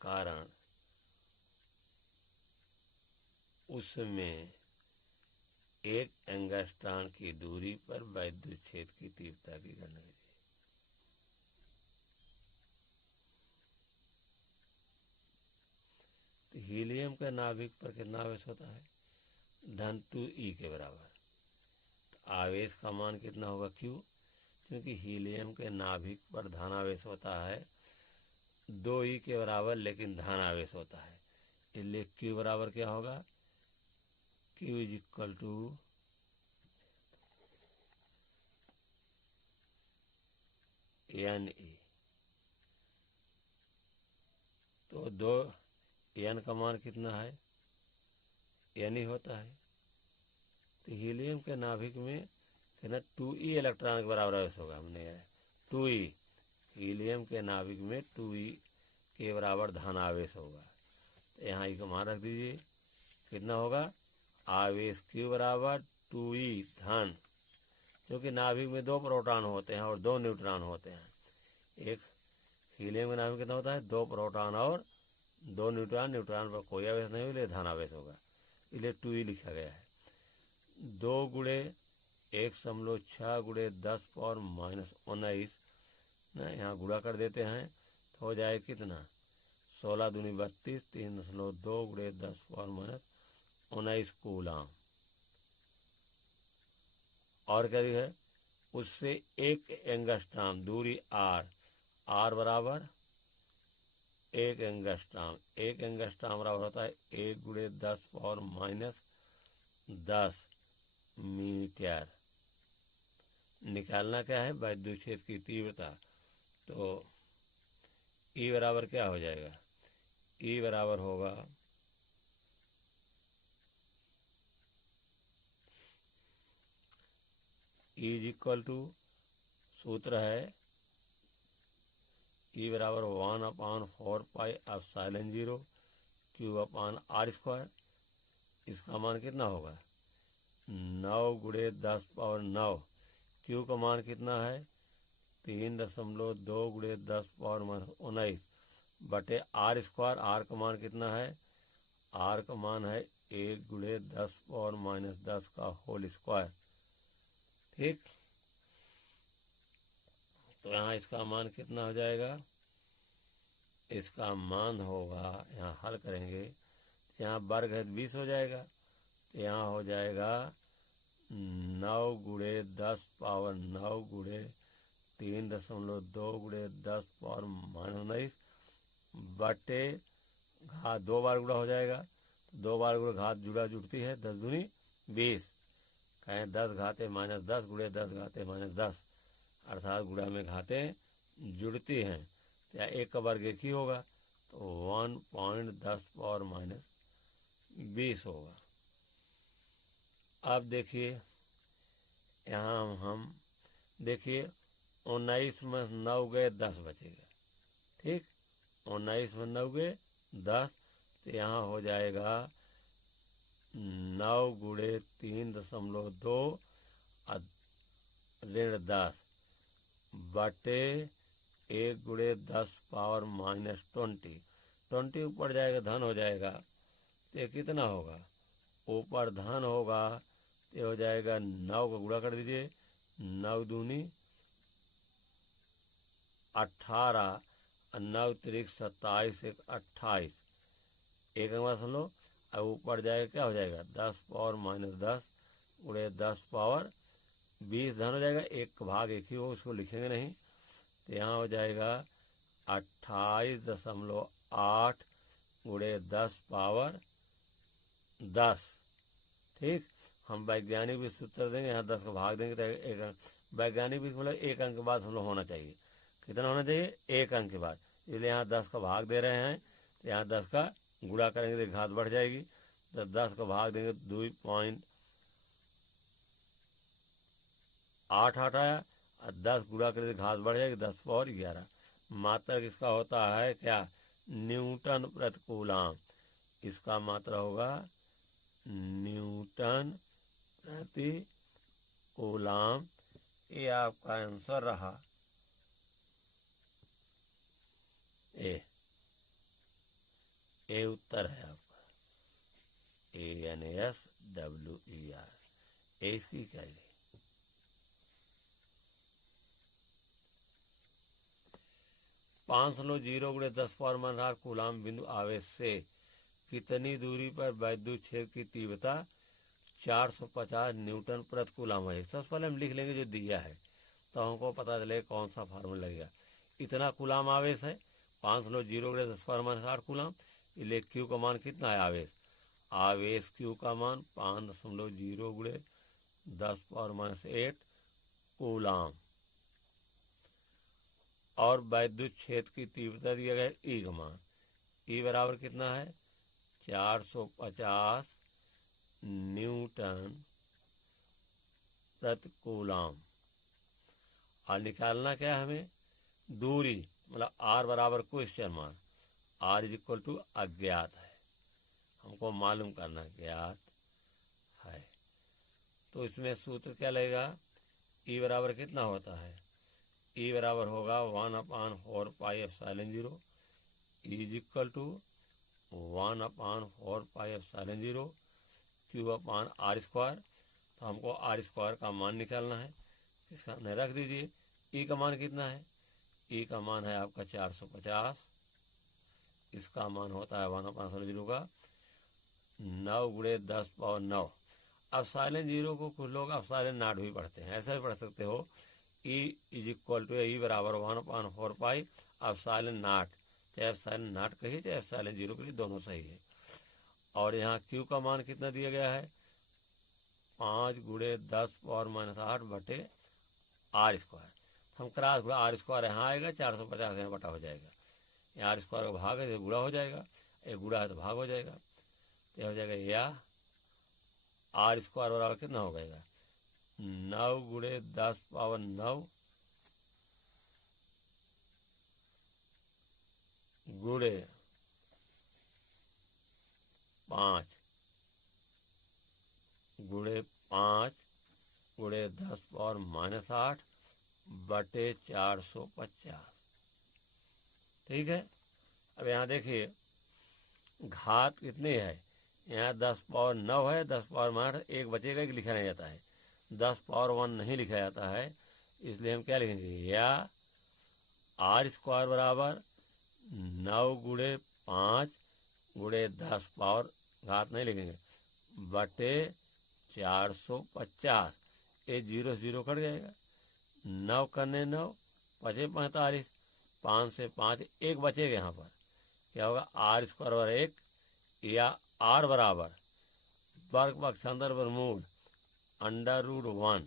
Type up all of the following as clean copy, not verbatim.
कारण उसमें एक एंगस्ट्रॉन की दूरी पर वैद्युत क्षेत्र की तीव्रता की गणना कीजिए। तो हीलियम के नाभिक पर कितना आवेश होता है? धन 2e के बराबर। तो आवेश का मान कितना होगा? Q, क्योंकि हीलियम के नाभिक पर धन आवेश होता है 2e के बराबर, लेकिन धन आवेश होता है, इसलिए Q बराबर क्या होगा? Q is equal to Ne। तो 2 n का मान कितना है? n ही होता है। तो हीलियम के नाभिक में कितना 2e इलेक्ट्रॉन के बराबर आवेश होगा। हमने 2e, हीलियम के नाभिक में 2e के बराबर धन आवेश होगा। तो यहाँ ई का मान रख दीजिए, कितना होगा? आवेश Q बराबर 2e धन, क्योंकि नाभिक में 2 प्रोटॉन होते हैं और 2 न्यूट्रॉन होते हैं। एक हीलियम के नाभिक कितना होता है? 2 प्रोटॉन और 2 न्यूट्रॉन। न्यूट्रॉन पर कोई आवेश नहीं, इसलिए धन आवेश होगा, इसलिए 2e लिखा गया है। 2 गुणे 1.6 गुणे 10 पावर माइनस 19 ना, यहाँ गुणा कर देते हैं तो हो जाए कितना? 16 दूनी 32, 3.2 गुणे 10 पावर माइनस 19 कूलाम। और क्या है? उससे एक एंगस्ट्रॉम दूरी r बराबर 1 एंगस्ट्रॉम। 1 एंगस्ट्रॉम बराबर होता है 1 गुणे 10 पावर माइनस 10 मीटर। निकालना क्या है? वैद्युत क्षेत्र की तीव्रता। तो E बराबर क्या हो जाएगा? E बराबर होगा E इज इक्वल टू, सूत्र है E बराबर 1/4 पाई एप्सिलॉन 0 Q अपान R स्क्वायर। इसका मान कितना होगा? 9 गुणे 10 पावर 9। Q का मान कितना है? 3.2 गुणे 10 पावर माइनस 19 बटे R स्क्वायर। R का मान कितना है? R का मान है 1 गुणे 10 पावर माइनस 10 का होल स्क्वायर। ठीक, तो यहाँ इसका मान कितना हो जाएगा? इसका मान होगा, यहाँ हल करेंगे, यहाँ वर्ग है 20 हो जाएगा, तो यहाँ हो जाएगा 9 गुणे 10 पावर 9 गुणे 3.2 गुणे 10 पावर माइनस 19 बटे घात 2 बार गुणा हो जाएगा, 2 बार गुणा घात जुड़ती है, 10 दूनी 20, कहें 10 घाते माइनस 10 गुणे 10 घाते माइनस 10, अर्थात गुणा में घातें जुड़ती हैं। तो यहाँ 1 का वर्ग 1 ही होगा, तो 1.10 पावर माइनस 20 होगा। अब देखिए यहाँ हम देखिए 19 में 9 गए 10 बचेगा। ठीक, 19 में 9 गए 10, तो यहाँ हो जाएगा 9 गुणे 3.2 ऋण 10 बटे 1 गुणे 10 पावर माइनस 20 ऊपर जाएगा धन हो जाएगा, तो ये कितना होगा? ऊपर धन होगा तो हो जाएगा 9 का गुणा कर दीजिए, 9 दूनी 18, 9 तिरिक 27, 1 28, एक अंक समझ लो। अब ऊपर जाएगा क्या हो जाएगा? 10 पावर माइनस 10 गुणे 10 पावर 20 धन हो जाएगा, 1 भाग 1 ही हो, उसको लिखेंगे नहीं, तो यहाँ हो जाएगा 28.8 गुणे 10 पावर 10। ठीक, हम वैज्ञानिक भी सूत्र देंगे, यहाँ 10 का भाग देंगे तो 1 अंक, वैज्ञानिक भी मतलब 1 अंक के बाद हम लोग होना चाहिए। कितना होना चाहिए? 1 अंक के बाद, इसलिए यहाँ 10 का भाग दे रहे हैं, तो यहाँ 10 का गुणा करेंगे तो घात बढ़ जाएगी, तो 10 का भाग देंगे 2.88 आया, और 10 गुणा करेंगे तो घात बढ़ जाएगी 10 पावर 11। मात्रक इसका होता है क्या? न्यूटन प्रति कूलाम। इसका मात्रा होगा न्यूटन प्रति कूलाम। ये आपका आंसर रहा ए। ए उत्तर है आपका, ANSWER, ए इसकी इकाई है। 500 जीरो गुणे 10⁻⁸ कूलाम बिंदु आवेश से कितनी दूरी पर वैद्युत क्षेत्र की तीव्रता 450 न्यूटन प्रति कूलाम है। सबसे पहले हम लिख लेंगे जो दिया है, तो हमको पता चलेगा कौन सा फार्मूला लगेगा। इतना कूलाम आवेश है, 500 जीरो गुणे 10⁻⁸ कूलाम, इसलिए क्यू का मान कितना है आवेश, आवेश क्यू का मान 5.0 गुणे 10⁻⁸ कूलाम। और वैद्युत क्षेत्र की तीव्रता दिया गया ई का मान, ई बराबर कितना है 450 न्यूटन प्रति कूलाम। और निकालना क्या है हमें, दूरी, मतलब आर बराबर question mark, r is equal to अज्ञात है, हमको मालूम करना ज्ञात है। तो इसमें सूत्र क्या लगेगा, ई बराबर कितना होता है, ई बराबर होगा 1/4 pi epsilon 0, is equal to 1/4 pi epsilon 0 Q/r²। तो हमको r² का मान निकालना है, इसका हमने रख दीजिए। ई का मान कितना है, ई का मान है आपका 450, इसका मान होता है 1/0 का 9 गुणे 10⁻9। एप्सिलॉन 0 को कुछ लोग एप्सिलॉन नॉट भी पढ़ते हैं, ऐसा भी पढ़ सकते हो, ई इज इक्वल टू ई बराबर 1/4 पाई एप्सिलॉन नॉट, चाहे एप्सिलॉन नॉट कहिए चाहे एप्सिलॉन 0 कहिए, दोनों सही है। और यहाँ क्यू का मान कितना दिया गया है 5 गुणे 10⁻⁸ बटे r²। हम क्रॉस गुणा r² यहाँ आएगा, 450 यहाँ बटा हो जाएगा, यहाँ r² का भाग है तो गुणा हो जाएगा, ये गुणा है तो भाग हो जाएगा, तो हो जाएगा या r² बराबर कितना हो जाएगा 9 गुणे 10⁻9 गुणे 5 गुणे 5 गुणे 10⁻⁸ बटे 450। ठीक है। अब यहाँ देखिए घात कितनी है, यहाँ 10⁻9 है, 10⁻⁻, एक बचेगा, एक लिखा नहीं जाता है, 10⁻1 नहीं लिखा जाता है, इसलिए हम क्या लिखेंगे, या r² बराबर 9 गुणे 5 गुणे 10⁻, घात नहीं लिखेंगे, बटे 450। ये 0 से 0 कट जाएगा, 9 करने 9 बचे 45, 5 से 5 एक बचेगा, यहाँ पर क्या होगा r² बराबर 1, या r बराबर वर्ग पक्षांतर वर्गमूल √1,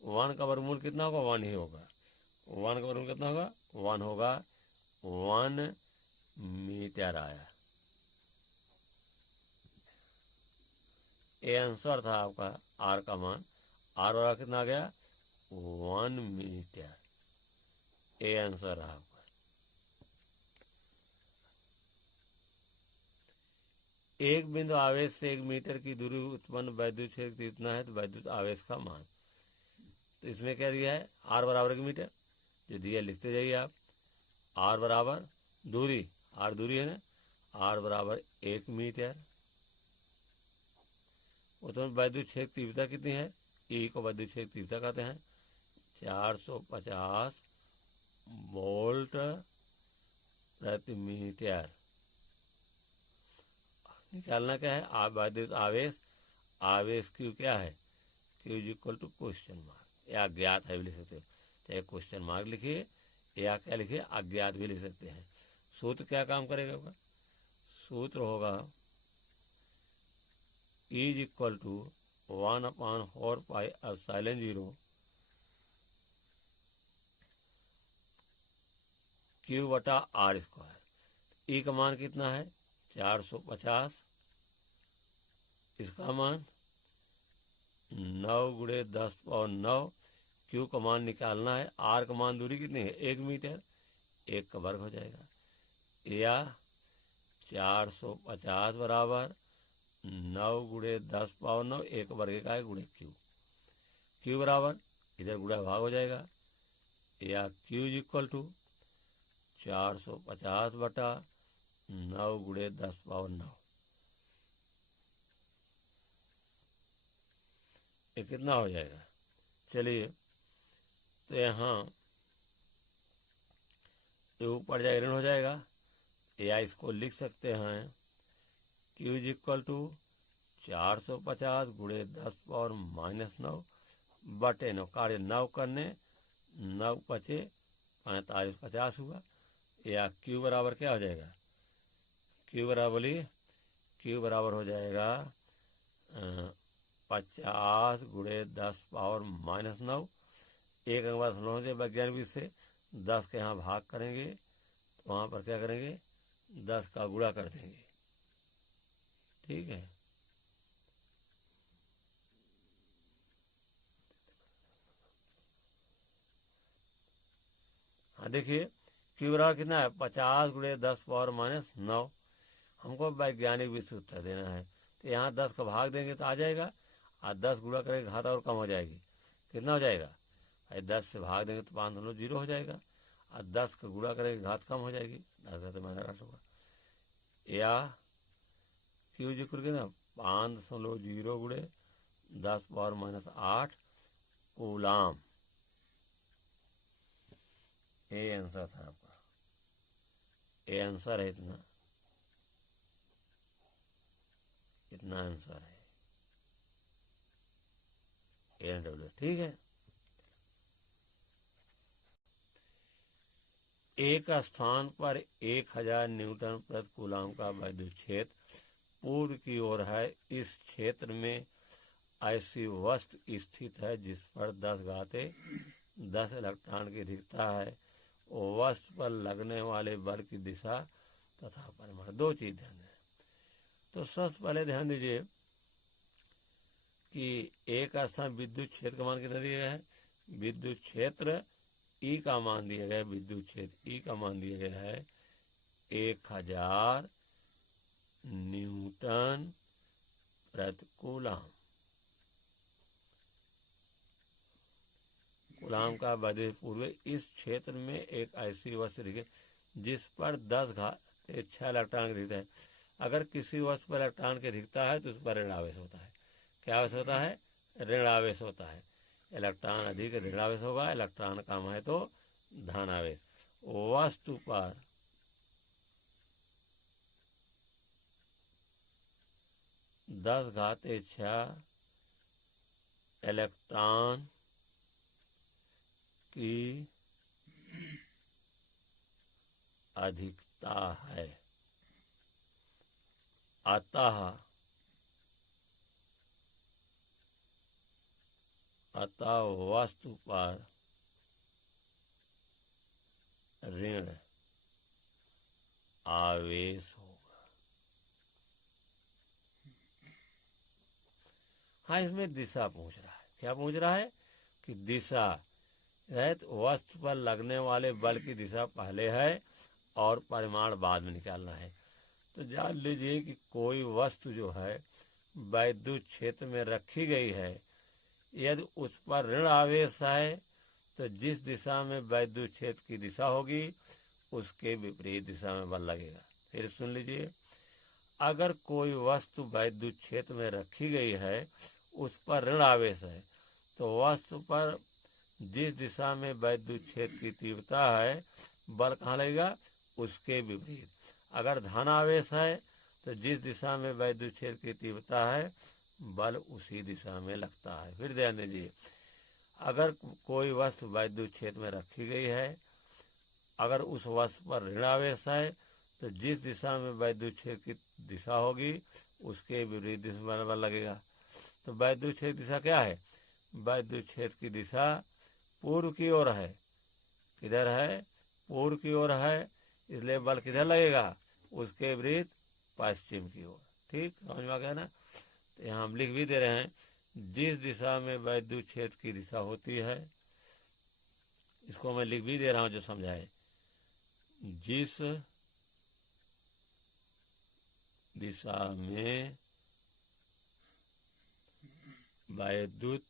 1 का वर्गमूल कितना होगा 1 ही होगा, 1 का वर्गमूल कितना होगा 1 होगा, 1 मीटर आया। ये आंसर था आपका, आर का मान, आर वाला कितना आ गया 1 मीटर, ये आंसर है आपका। एक बिंदु आवेश से 1 मीटर की दूरी उत्पन्न वैद्युत क्षेत्र कितना है, तो वैद्युत आवेश का मान, तो इसमें क्या दिया है आर बराबर 1 मीटर, जो दिया लिखते जाइए आप, आर बराबर दूरी, आर दूरी है ना, आर बराबर 1 मीटर, उत्पन्न वैद्युत क्षेत्र तीव्रता कितनी है, ई को वैद्युत क्षेत्र तीव्रता कहते हैं 450 वोल्ट प्रति मीटर। निकालना क्या है वैद्युत आवेश, आवेश क्यू क्या है, Q is equal to question mark, या अज्ञात है भी लिख सकते हो, चाहे क्वेश्चन मार्क लिखिए या क्या लिखिए अज्ञात भी लिख सकते हैं। सूत्र क्या काम करेगा, सूत्र होगा E is equal to 1/4 pi epsilon 0 Q बटा r²। ई का मान कितना है 450, इसका मान 9 गुणे 10⁻9, Q का मान निकालना है, R का मान दूरी कितनी है 1 मीटर, 1 का वर्ग हो जाएगा, या 450 बराबर 9 गुणे 10⁻9, 1 वर्ग का है गुणे Q, Q बराबर इधर गुणा भाग हो जाएगा, या Q इज इक्वल टू 450 बटा 9 गुणे 10 पावर 9, ये कितना हो जाएगा? चलिए, तो यहाँ ये ऊपर जाएगा ऋण हो जाएगा, या इसको लिख सकते हैं Q इज इक्वल टू 450 गुणे 10 पावर -9 बटे 9, कार्य 9 करने 9 पचे 45, 50 हुआ, या Q बराबर क्या हो जाएगा? Q बराबर बोलिए, Q बराबर हो जाएगा 50 गुणे 10 पावर -9, एक अंक बाद समझ वैज्ञानिक विधि से 10 के यहाँ भाग करेंगे तो वहाँ पर क्या करेंगे? 10 का गुणा कर देंगे, ठीक है। हाँ देखिए, Q बराबर कितना है? 50 गुणे 10 पावर -9, हमको वैज्ञानिक विधि से उत्तर देना है, तो यहाँ 10 का भाग देंगे तो आ जाएगा, और 10 गुणा करेंगे घात और कम हो जाएगी, कितना हो जाएगा? 10 से भाग देंगे तो 5 0 हो जाएगा, और 10 का गुणा करेंगे घात कम हो जाएगी, 10 तो -8 होगा, या Q जिक्र के ना 5.0 गुणे 10 पावर -8 कूलाम, ये आंसर था आपका, ये आंसर है, इतना आंसर है ANW, ठीक है। एक स्थान पर 1000 न्यूटन प्रति कूलाम का वैद्युत क्षेत्र पूर्व की ओर है, इस क्षेत्र में ऐसी वस्तु स्थित है जिस पर 10 इलेक्ट्रॉन की अधिकता है, वस्तु पर लगने वाले बल की दिशा तथा परिमाण, दो चीज ध्यान दें। तो सबसे पहले ध्यान दीजिए कि एक स्थान विद्युत क्षेत्र का मान कितना दिया गया है? विद्युत क्षेत्र E का मान दिया गया है, विद्युत क्षेत्र E का मान दिया गया है 1000 न्यूटन प्रति कूलाम। कूलाम का वैद्युत पूर्व, इस क्षेत्र में एक ऐसी वस्तु रखी जिस पर 10⁻6 इलेक्ट्रॉन की अधिकता है। अगर किसी वस्तु पर इलेक्ट्रॉन की अधिकता है तो उस पर ऋण आवेश होता है। क्या आवेश होता है? ऋण आवेश होता है। इलेक्ट्रॉन अधिक ऋण आवेश होगा, इलेक्ट्रॉन कम है तो धन आवेश। वस्तु पर 10⁻6 इलेक्ट्रॉन की अधिकता है, अतः वस्तु पर ऋण आवेश होगा। हाँ, इसमें दिशा पूछ रहा है। क्या पूछ रहा है? कि दिशा है, तो वस्तु पर लगने वाले बल की दिशा पहले है और परिमाण बाद में निकालना है। तो जान लीजिए कि कोई वस्तु जो है वैद्युत क्षेत्र में रखी गई है, यदि उस पर ऋण आवेश है तो जिस दिशा में वैद्युत क्षेत्र की दिशा होगी उसके विपरीत दिशा में बल लगेगा। फिर सुन लीजिए, अगर कोई वस्तु वैद्युत क्षेत्र में रखी गई है, उस पर ऋण आवेश है, तो वस्तु पर जिस दिशा में वैद्युत क्षेत्र की तीव्रता है बल कहाँ लगेगा? उसके विपरीत। अगर धन आवेश है तो जिस दिशा में वैद्युत क्षेत्र की तीव्रता है बल उसी दिशा में लगता है। फिर ध्यान दीजिए, अगर कोई वस्तु वैद्युत क्षेत्र में रखी गई है, अगर उस वस्तु पर ऋण आवेश है तो जिस दिशा में वैद्युत क्षेत्र की दिशा होगी उसके विपरीत दिशा में बल लगेगा। तो वैद्युत क्षेत्र दिशा क्या है? वैद्युत क्षेत्र की दिशा पूर्व की ओर है। किधर है? पूर्व की ओर है, इसलिए बल किधर लगेगा? उसके विपरीत पश्चिम की ओर। ठीक, समझ में आ गया ना? तो यहाँ हम लिख भी दे रहे हैं, जिस दिशा में वैद्युत क्षेत्र की दिशा होती है, इसको मैं लिख भी दे रहा हूँ जो समझाए, जिस दिशा में वैद्युत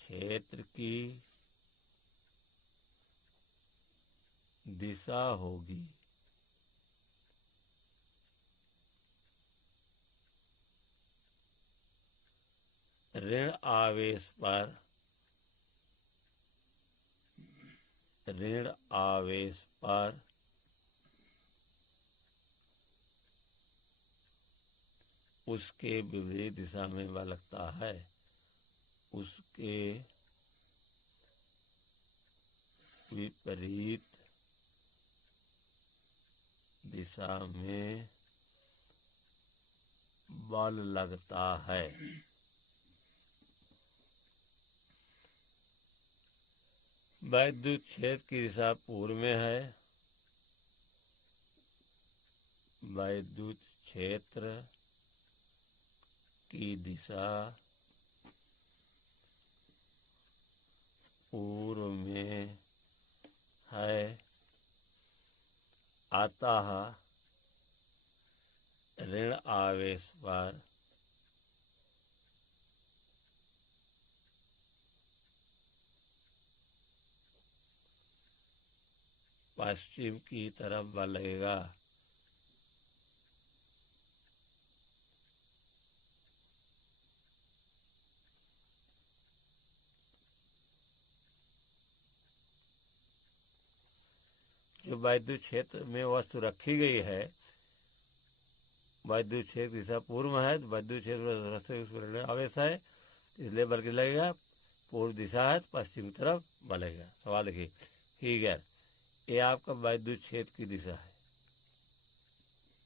क्षेत्र की दिशा होगी। ऋण आवेश पर उसके विपरीत दिशा में बल लगता है। उसके विपरीत दिशा में बल लगता है। वैद्युत क्षेत्र की दिशा पूर्व में है। वैद्युत क्षेत्र की दिशा पूर्व में है, अतः ऋण आवेश पर पश्चिम की तरफ बल लगेगा। जो वैद्युत क्षेत्र में वस्तु रखी गई है, वैद्युत क्षेत्र दिशा पूर्व है, तो वैद्युत क्षेत्र आवेश है, इसलिए बल कितना लगेगा? पूर्व दिशा है, पश्चिम की तरफ बल लगेगा। सवाल देखिए, फिगर ये आपका वैद्युत क्षेत्र की दिशा है।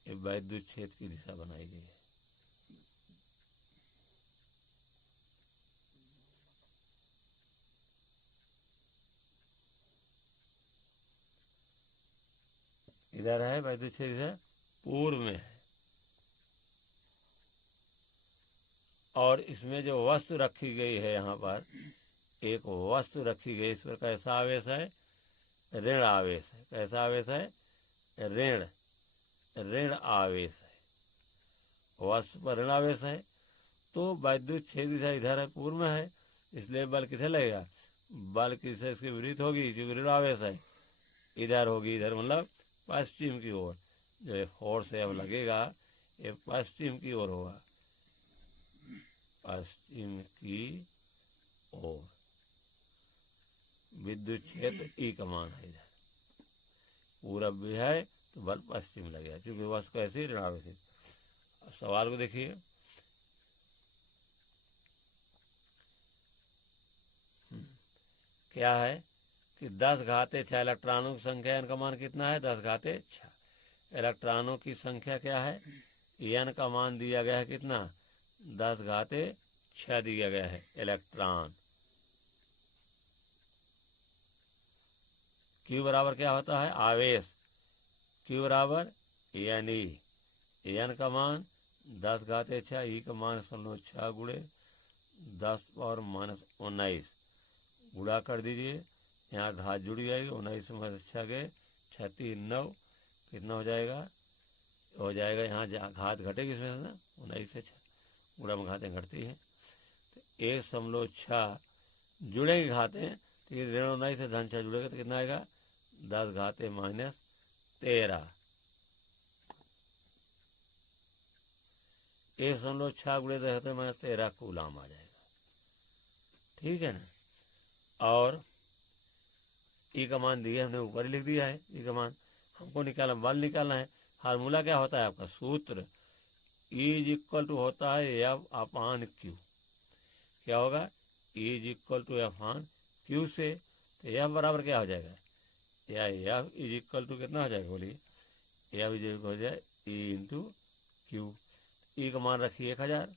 ये वैद्युत क्षेत्र की दिशा बनाई गई है। इधर है वैद्युत क्षेत्र दिशा पूर्व में है, और इसमें जो वस्तु रखी गई है, यहाँ पर एक वस्तु रखी गई, इस पर कैसा आवेश है? ऋण आवेश है। कैसा आवेश है? ऋण आवेश है। वस्तु पर ऋण आवेश है, तो वैद्युत क्षेत्र दिशा इधर है, पूर्व में है, इसलिए बल किसे लगेगा? बल की दिशा इसके विपरीत होगी, क्योंकि ऋण आवेश है, इधर होगी। इधर मतलब पश्चिम की ओर। जो ये फोर्स है अब लगेगा, ये पश्चिम की ओर होगा, पश्चिम की ओर। विद्युत क्षेत्र ई कमान है, इधर पूरब भी है, तो बल पश्चिम लगेगा, क्योंकि वस्तु कैसी ऋण आवेश है। सवाल को देखिए, क्या है कि 10 घाते 6 इलेक्ट्रॉनों की संख्या n का मान कितना है? 10 घाते 6 इलेक्ट्रॉनों की संख्या क्या है? n का मान दिया गया है कितना? 10 घाते 6 दिया गया है इलेक्ट्रॉन। Q बराबर क्या होता है? आवेश। Q बराबर n e। n का मान 10 घाते 6, ई का मान 6 गुणे 10 और -19 गुणा कर दीजिए। यहाँ घात जुड़ जाएगी, 19 में 6 गए 36 9, कितना हो जाएगा? हो जाएगा यहाँ घात घटेगी इसमें से ना, 19 से 6 गुणा में घातें घटती हैं, तो 1.6 जुड़ेंगी घातें, तो ये ऋण 19 से धन 6 जुड़ेगा, तो कितना आएगा? 10 घाते -13। 1.6 गुणे 10 घाते -13 कूलाम आ जाएगा। ठीक है ना? और ई का मान दिया हमने, ऊपर ही लिख दिया है। ई का मान हमको निकालना, बल निकालना है। फार्मूला क्या होता है आपका? सूत्र E = होता है F/Q। क्या होगा? E = F/Q से, तो F बराबर क्या हो जाएगा? या F = कितना हो जाएगा? बोलिए, F हो जाए E × Q। ई का मान रखिए 1000,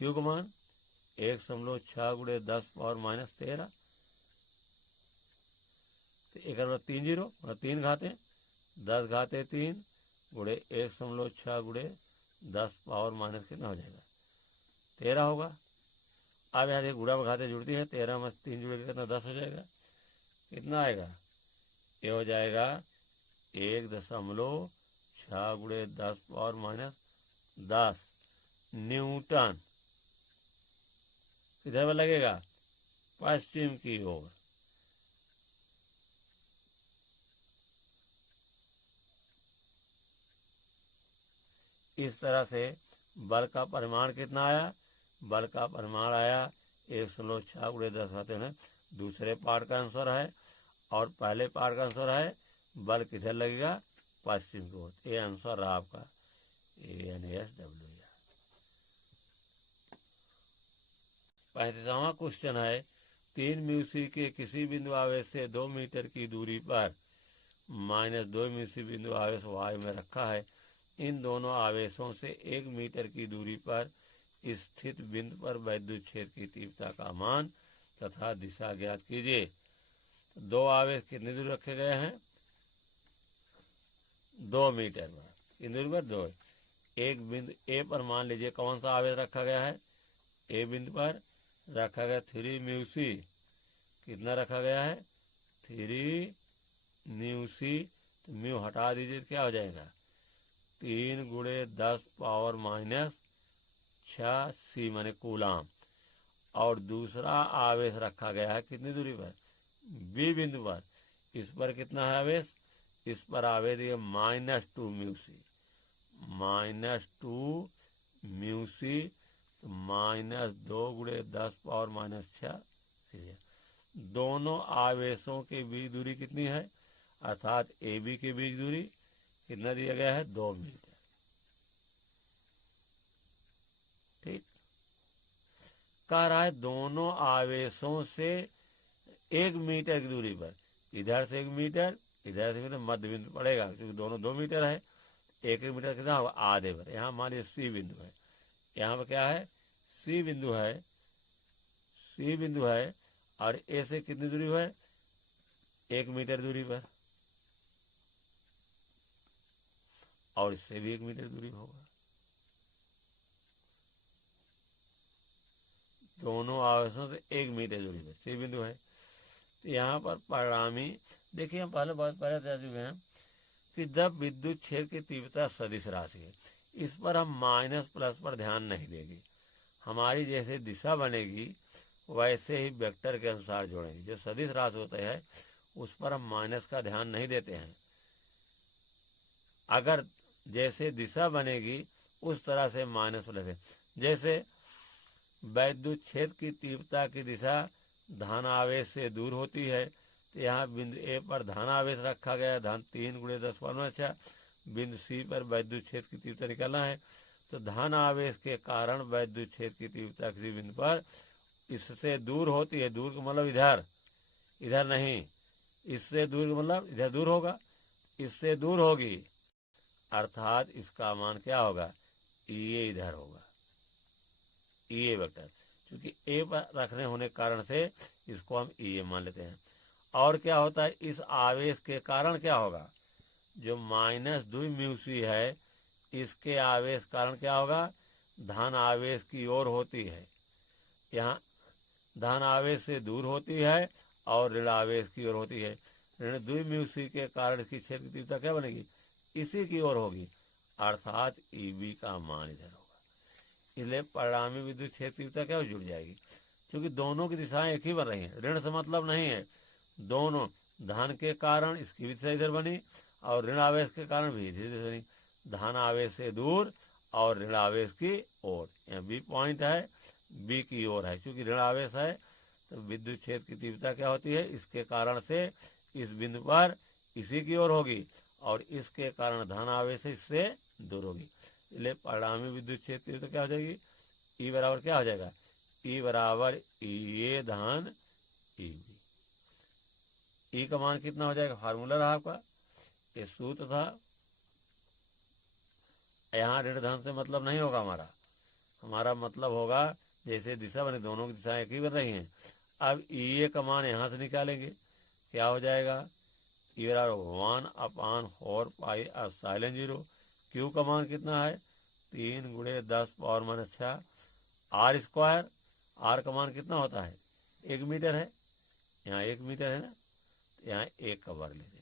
Q का मान 1.6 गुणे 10 पावर -13, तो 3 0 मतलब 3 घातें 10 घाते 3 गुणे 1.6 गुणे 10 पावर माइनस कितना हो जाएगा? 13 होगा। अब यहाँ से गुणा में घातें जुड़ती है, 13 में 3 जुड़ेगा कितना? 10 हो जाएगा। कितना आएगा? ये हो जाएगा 1.6 गुणे 10 पावर -10 न्यूटन। किधर पर लगेगा? पश्चिम की ओर। इस तरह से बल का परिमाण कितना आया, बल का परिमाण आया 106 × 10⁻⁻, दूसरे पार्ट का आंसर है। और पहले पार्ट का आंसर है बल किधर लगेगा, पश्चिम की ओर। ये आंसर रहा आपका ANSW। 35वां क्वेश्चन है 3 μc के किसी बिंदु आवेश से 2 मीटर की दूरी पर -2 μc बिंदु आवेश y में रखा है। इन दोनों आवेशों से 1 मीटर की दूरी पर स्थित बिंदु पर वैद्युत क्षेत्र की तीव्रता का मान तथा दिशा ज्ञात कीजिए। दो आवेश कितनी दूर रखे गए हैं, 2 मीटर पर, कितनी दूरी पर, 2। एक बिंदु ए पर मान लीजिए कौन सा आवेश रखा गया है, ए बिंदु पर रखा गया 3 μc। कितना रखा गया है, 3 μc। तो म्यू हटा दीजिए तो क्या हो जाएगा, 3 × 10⁻⁶ c माने कूलाम। और दूसरा आवेश रखा गया है कितनी दूरी पर, बी बिंदु पर। इस पर कितना है आवेश, इस पर आवेश -2 μc, -2 μc, -2 × 10⁻⁶ c। दोनों आवेशों के बीच दूरी कितनी है, अर्थात ए बी के बीच दूरी कितना दिया गया है, 2 मीटर। ठीक, कह रहा है दोनों आवेशों से 1 मीटर की दूरी पर, इधर से 1 मीटर, इधर से मध्य बिंदु पड़ेगा, क्योंकि दोनों 2 मीटर है। 1 मीटर कितना होगा, आधे पर। यहाँ मान लीजिए सी बिंदु है, यहाँ पर क्या है, सी बिंदु है, सी बिंदु है। और ए से कितनी दूरी है, 1 मीटर दूरी पर, और इससे भी 1 मीटर दूरी होगा। दोनों आवेशों से 1 मीटर दूरी पर सी बिंदु है। तो यहाँ पर परिणामी देखिए, हम बहुत पहले बता चुके हैं कि जब विद्युत क्षेत्र की तीव्रता सदिश राशि है, इस पर हम माइनस प्लस पर ध्यान नहीं देंगे। हमारी जैसे दिशा बनेगी वैसे ही वेक्टर के अनुसार जोड़ेंगे। जो सदिश राशि होते हैं उस पर हम माइनस का ध्यान नहीं देते हैं। अगर जैसे दिशा बनेगी उस तरह से माइनस प्लस है। जैसे वैद्युत क्षेत्र की तीव्रता की दिशा धन आवेश से दूर होती है, तो यहाँ बिंदु ए पर धन आवेश रखा गया है, धन 3 × 10⁻⁶। बिंदु सी पर वैद्युत क्षेत्र की तीव्रता निकालना है। तो धन आवेश के कारण वैद्युत क्षेत्र की तीव्रता किसी बिंदु पर इससे दूर होती है। दूर का मतलब इधर, इधर नहीं, इससे दूर का मतलब इधर दूर होगा, इससे दूर होगी, अर्थात इसका मान क्या होगा, ये इधर होगा, ये वेक्टर। क्योंकि ए पर रखने होने के कारण से इसको हम ये मान लेते हैं। और क्या होता है, इस आवेश के कारण क्या होगा, जो -2 μc है, इसके आवेश कारण क्या होगा, धन आवेश की ओर होती है। यहाँ धन आवेश से दूर होती है और ऋण आवेश की ओर होती है। ऋण 2 μc के कारण इसकी क्षेत्र की तीव्रता क्या बनेगी, इसी की ओर होगी, अर्थात EB का मान इधर होगा। इसलिए परिणामी विद्युत क्षेत्र तीव्रता क्या जुड़ जाएगी, क्योंकि दोनों की दिशाएं एक ही बन रही हैं। ऋण से मतलब नहीं है, दोनों धन के कारण इसकी भी दिशा इधर बनी और ऋण आवेश के कारण भी इधर बनी। धन आवेश से दूर और ऋण आवेश की ओर, यहाँ बी पॉइंट है, बी की ओर है। क्योंकि ऋण आवेश है तो विद्युत क्षेत्र की तीव्रता क्या होती है, इसके कारण से इस बिंदु पर इसी की ओर होगी, और इसके कारण धन आवेश इससे दूर होगी। इसलिए परिणामी विद्युत क्षेत्र तीव्रता क्या हो जाएगी, ई बराबर क्या हो जाएगा, ई बराबर ए धन EB। ई का मान कितना हो जाएगा, फार्मूला रहा आपका, ये सूत्र था। यहाँ ऋण धन से मतलब नहीं होगा हमारा मतलब होगा जैसे दिशा बने, दोनों की दिशाएं एक ही बन रही हैं। अब EA का मान यहाँ से निकालेंगे, क्या हो जाएगा, ई बराबर 1/4πε0। क्यू का मान कितना है, 3 × 10⁻⁶। R स्क्वायर, R का मान कितना होता है, 1 मीटर है, यहाँ 1 मीटर है ना, तो यहाँ 1 का वर्ग ले देंगे।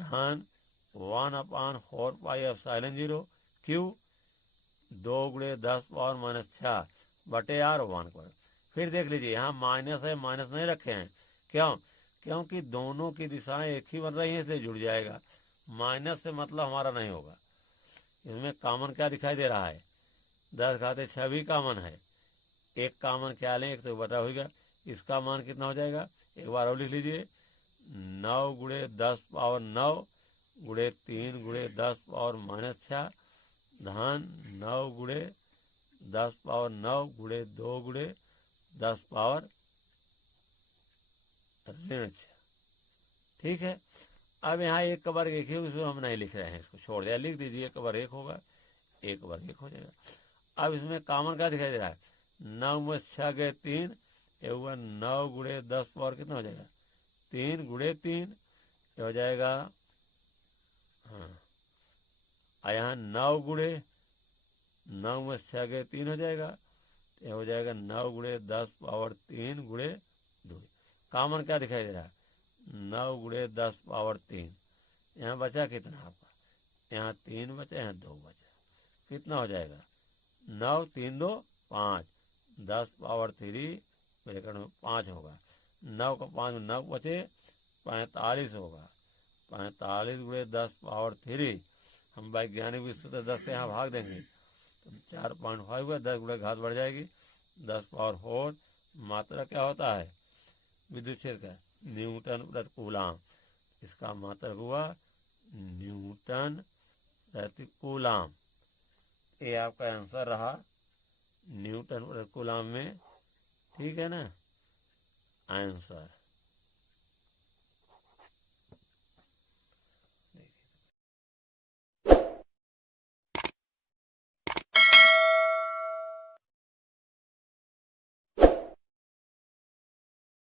धन 1/4πε0, क्यू 2 × 10⁻⁶ बटे R 1 पर। फिर देख लीजिए यहाँ माइनस है, माइनस नहीं रखे हैं, क्यों, क्योंकि दोनों की दिशाएं एक ही बन रही हैं, इसलिए जुड़ जाएगा। माइनस से मतलब हमारा नहीं होगा। इसमें कॉमन क्या दिखाई दे रहा है? 10 घाते 6 भी कॉमन है। एक कॉमन क्या लें, एक तो बता होगा। इसका मान कितना हो जाएगा? एक बार और लिख लीजिए, 9 गुणे 10 पावर 9 गुणे 3 गुणे 10 पावर -6 धन 9 गुणे 10 पावर 9 गुणे 2 गुणे 10 पावर ऋण 6। ठीक है। अब यहाँ एक का वर्ग एक ही, उसको हम नहीं लिख रहे हैं, इसको छोड़ दिया, लिख दीजिए एक का वर्ग एक होगा, एक का वर्ग एक हो जाएगा। अब इसमें कॉमन क्या दिखाई दे रहा है? 9 में 6 गए 3, ये हुआ 9 गुणे 10 पावर कितना हो जाएगा? 3 गुणे 3, ये हो जाएगा, हाँ, यहाँ 9 गुणे 9 में 6 गए 3 हो जाएगा, ये हो जाएगा 9 गुणे 10 पावर 3 गुणे 2। कॉमन क्या दिखाई दे रहा है? 9 गुणे 10 पावर 3। यहाँ बचा कितना आपका? यहाँ 3 बचा, यहाँ 2 बचा, कितना हो जाएगा? 9 3 2 5, 10 पावर 3 ब्रैकेट में 5 होगा। 9 का 5 में 9 बचे, 45 होगा। 45 गुणे 10 पावर 3, हम वैज्ञानिक विधि से 10 से यहाँ भाग देंगे तो 4.5 हुआ, 10 गुणे घात बढ़ जाएगी, 10 पावर 4। मात्रा क्या होता है विद्युत क्षेत्र का? न्यूटन प्रति कूलाम। इसका मात्रक हुआ न्यूटन प्रति कूलाम। ये आपका आंसर रहा, न्यूटन प्रति कूलाम में। ठीक है ना आंसर।